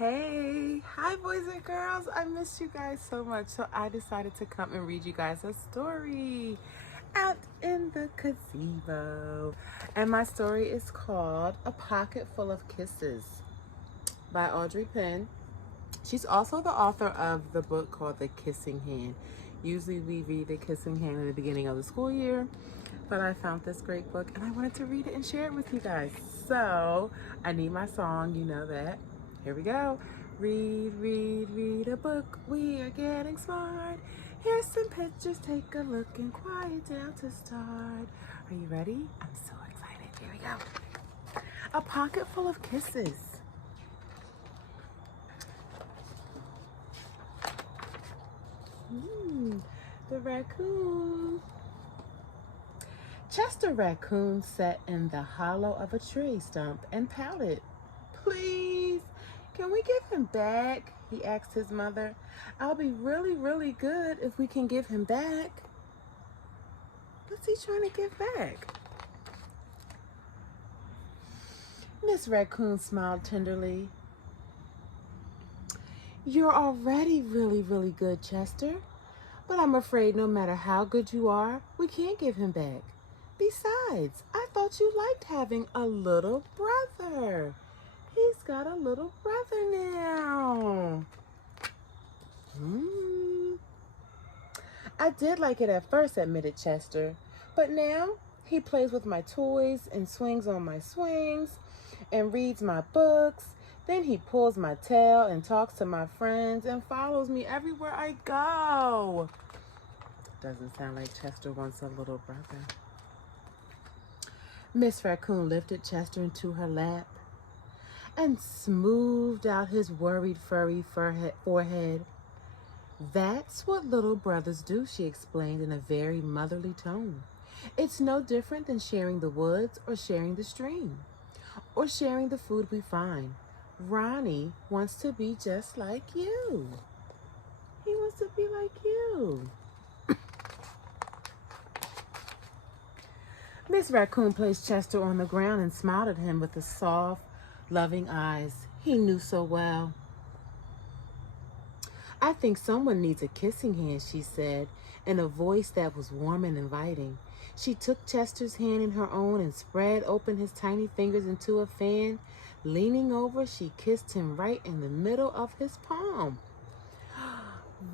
Hey, hi boys and girls. I miss you guys so much. So I decided to come and read you guys a story out in the gazebo. And my story is called A Pocket Full of Kisses by Audrey Penn. She's also the author of the book called The Kissing Hand. Usually we read The Kissing Hand in the beginning of the school year, but I found this great book and I wanted to read it and share it with you guys. So I need my song, you know that. Here we go. Read, read, read a book. We are getting smart. Here's some pictures. Take a look and quiet down to start. Are you ready? I'm so excited. Here we go. A Pocket Full of Kisses. The raccoon. Chester Raccoon sat in the hollow of a tree stump and pouted. Please, can we give him back? He asked his mother. I'll be really, really good if we can give him back. What's he trying to give back? Miss Raccoon smiled tenderly. You're already really, really good, Chester. But I'm afraid no matter how good you are, we can't give him back. Besides, I thought you liked having a little brother. He's got a little brother now. I did like it at first, admitted Chester. But now he plays with my toys and swings on my swings and reads my books. Then he pulls my tail and talks to my friends and follows me everywhere I go. Doesn't sound like Chester wants a little brother. Miss Raccoon lifted Chester into her lap and smoothed out his worried, furry forehead. That's what little brothers do, she explained in a very motherly tone. It's no different than sharing the woods or sharing the stream or sharing the food we find. Ronnie wants to be just like you. He wants to be like you. Miss Raccoon placed Chester on the ground and smiled at him with the soft, loving eyes he knew so well. I think someone needs a kissing hand, she said, in a voice that was warm and inviting. She took Chester's hand in her own and spread open his tiny fingers into a fan. Leaning over, she kissed him right in the middle of his palm.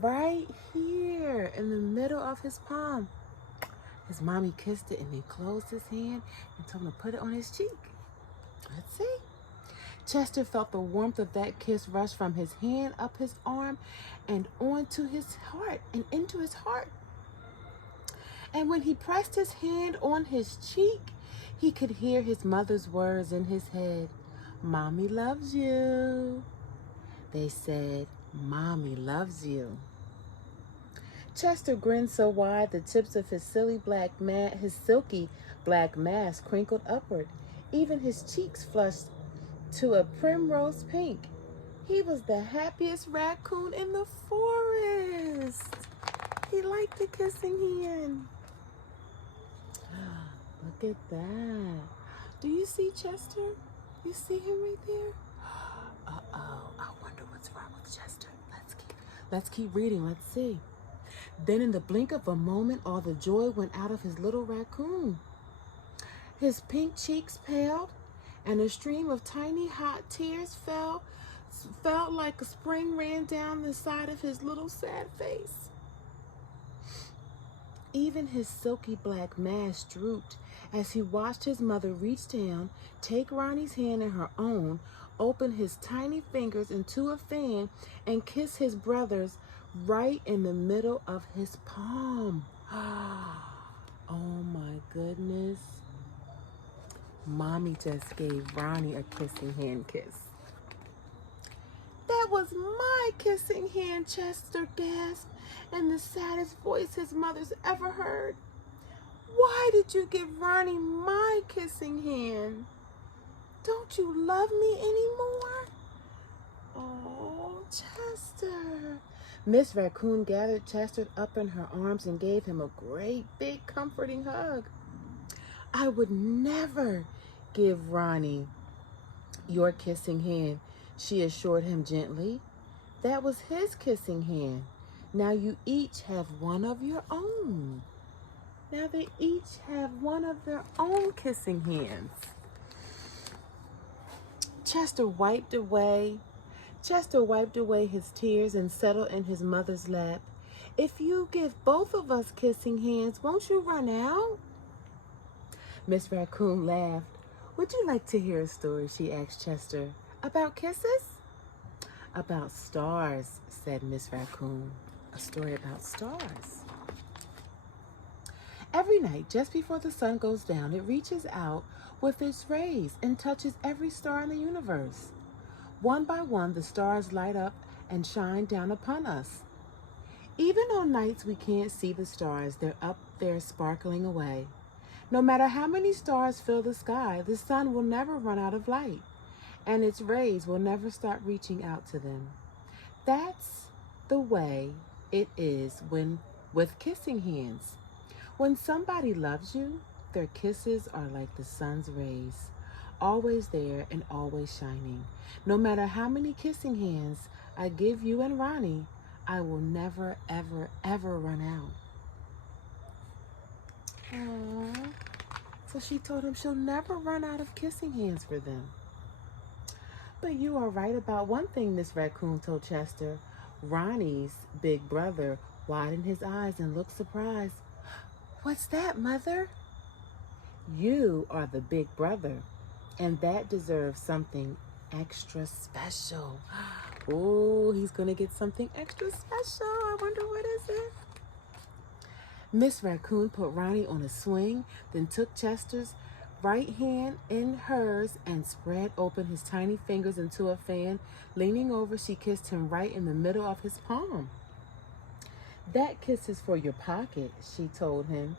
Right here in the middle of his palm. His mommy kissed it and then closed his hand and told him to put it on his cheek. Let's see. Chester felt the warmth of that kiss rush from his hand up his arm and onto his heart and into his heart. And when he pressed his hand on his cheek, he could hear his mother's words in his head. Mommy loves you. They said, Mommy loves you. Chester grinned so wide the tips of his silky black mask crinkled upward. Even his cheeks flushed to a primrose pink. He was the happiest raccoon in the forest. He liked the kissing hand. Look at that. Do you see Chester? You see him right there? Uh-oh, I wonder what's wrong with Chester. Let's keep reading. Let's see. Then in the blink of a moment, all the joy went out of his little raccoon. His pink cheeks paled, and a stream of tiny hot tears felt like a spring ran down the side of his little sad face. Even his silky black mask drooped as he watched his mother reach down, take Ronnie's hand in her own, open his tiny fingers into a fan, and kiss his brother's right in the middle of his palm. Oh my goodness. Mommy just gave Ronnie a kissing hand kiss. That was my kissing hand, Chester gasped in the saddest voice his mother's ever heard. Why did you give Ronnie my kissing hand? Don't you love me anymore? Oh, Chester. Miss Raccoon gathered Chester up in her arms and gave him a great big comforting hug. I would never give Ronnie your kissing hand, She assured him gently. That was his kissing hand. Now you each have one of your own. Now they each have one of their own kissing hands. Chester wiped away his tears and settled in his mother's lap. If you give both of us kissing hands, won't you run out? Miss Raccoon laughed. Would you like to hear a story, she asked Chester. About kisses? About stars, said Miss Raccoon. A story about stars. Every night, just before the sun goes down, it reaches out with its rays and touches every star in the universe. One by one, the stars light up and shine down upon us. Even on nights we can't see the stars, they're up there sparkling away. No matter how many stars fill the sky, the sun will never run out of light, and its rays will never stop reaching out to them. That's the way it is with kissing hands. When somebody loves you, their kisses are like the sun's rays, always there and always shining. No matter how many kissing hands I give you and Ronnie, I will never, ever, ever run out. Aww. So she told him she'll never run out of kissing hands for them. But you are right about one thing, Miss Raccoon told Chester. Ronnie's big brother widened his eyes and looked surprised. What's that, Mother? You are the big brother, and that deserves something extra special. Oh, he's going to get something extra special. I wonder what is it? Miss Raccoon put Ronnie on a swing, then took Chester's right hand in hers and spread open his tiny fingers into a fan. Leaning over, she kissed him right in the middle of his palm. That kiss is for your pocket, she told him.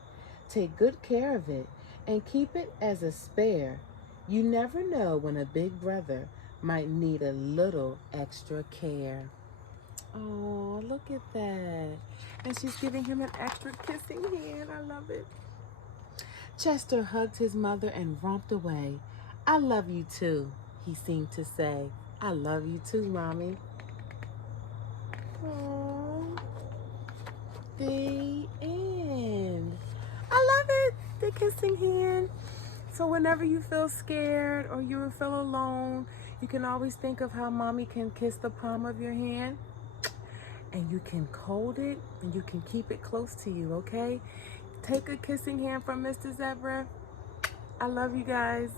Take good care of it and keep it as a spare. You never know when a big brother might need a little extra care. Oh, look at that. And she's giving him an extra kissing hand. I love it. Chester hugged his mother and romped away. I love you too, he seemed to say. I love you too, Mommy. Aww. The end. I love it. The kissing hand. So whenever you feel scared or you feel alone, you can always think of how Mommy can kiss the palm of your hand. And you can hold it and you can keep it close to you, okay? Take a kissing hand from Mr. Zebra. I love you guys.